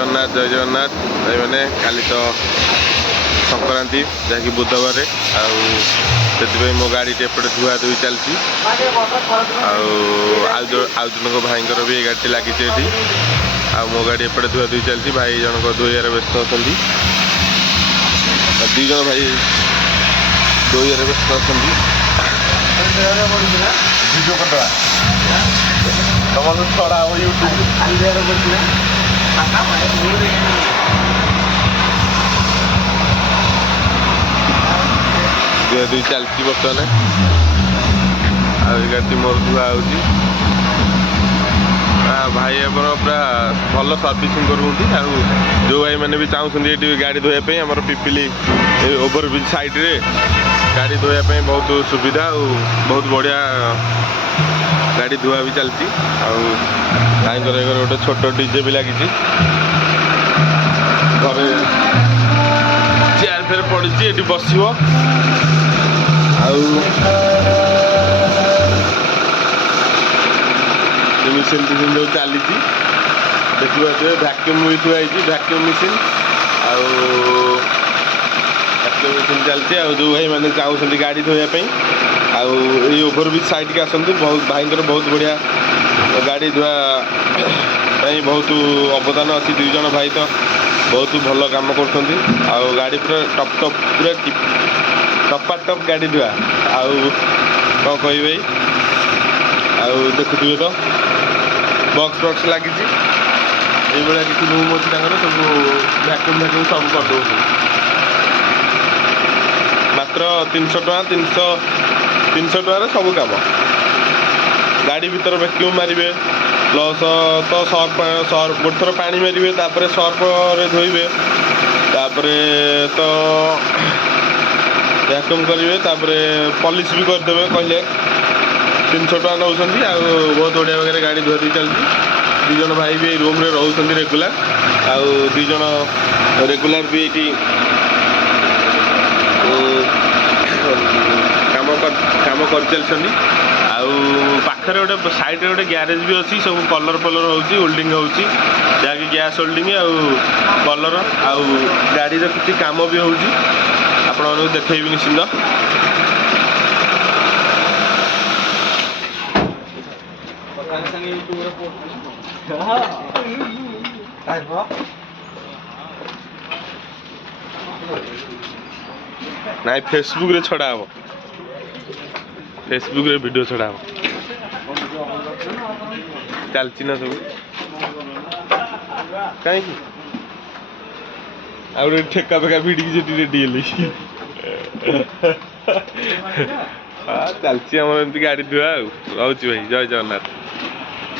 जगन्नाथ जय जगन्नाथ भाई मैंने काली तो संक्रांति जहाँकि बुधवार से मो गाड़ी एपटे धुआ धुई चलती आउ भाई भी गाड़ी लगी आ मो गाड़ी एपटे धुआ धुई चलती भाई जनक धोइबार व्यस्त अच्छा दी जन भाई धोइबार व्यस्त धुआ धुई चलती बर्तमान गाड़ी मोर धुआ भाई आमर पूरा भल सर्विसिंग करूँ जो भाई मैंने भी चाहूँगी ये गाड़ी धोवाई आम पिपिली ओवर ब्रिज साइड रे गाड़ी धोवाई बहुत सुविधा और बहुत बढ़िया गाड़ी धुआ भी चलती भाई गोटे छोट डीजे भी लगी घरे चेयर फेर पड़ी ये बस मिशन फिशन जो चली देखिए भैक्यूम भी थुआई भैक्यूम मिशन भैक्यूम मिशन चलती जो भाई मैंने चाहूँ गाड़ी धोवाई आई ओभर ब्रिज साइड के आसतु बहुत भाई बहुत बढ़िया गाड़ी धुआ बहुत अवदान अच्छी दुई जन भाई तो बहुत भल काम कर गाड़ी पूरा टप टप पूरा टपा टप गाड़ी धुआ कौन कह देखुए तो बक्स बक्स लगी किसी रूम अच्छी सब भैक्यूम भैक्यूम सब करदे मात्र 300 टଙ୍କା 300 टकर सब कम गाड़ी भीतर भैक्यूम मारे प्लस तो सर्फ गोटे थर पा मारे सर्फ धोइबे तो भैक्यूम करेंगे पॉलिश भी करदे कहले 300 टଙ୍କା नौ बहुत बढ़िया वगैरह गाड़ी धुआ धुई चलती दी जन भाई भी रूम रे रोचे रेगुलर दी जन रेगुलर भी ये काम कर चलती पाखे गोटे साइड गोटे ग्यारेज भी अच्छी सब कलर फलर होल्डिंग होगी गैस होल्डिंग कलर गाड़ी किसी काम भी हो देखी निश्चिंत नाई फेसबुक रे छड़ा हम फेसबुक रे वीडियो छड़ा हम चलती ना सब कहीं आउे ठेका फेका भिड़ी रेडी चलती आम एमती गाड़ी धुआ रोच भाई जय जगन्नाथ।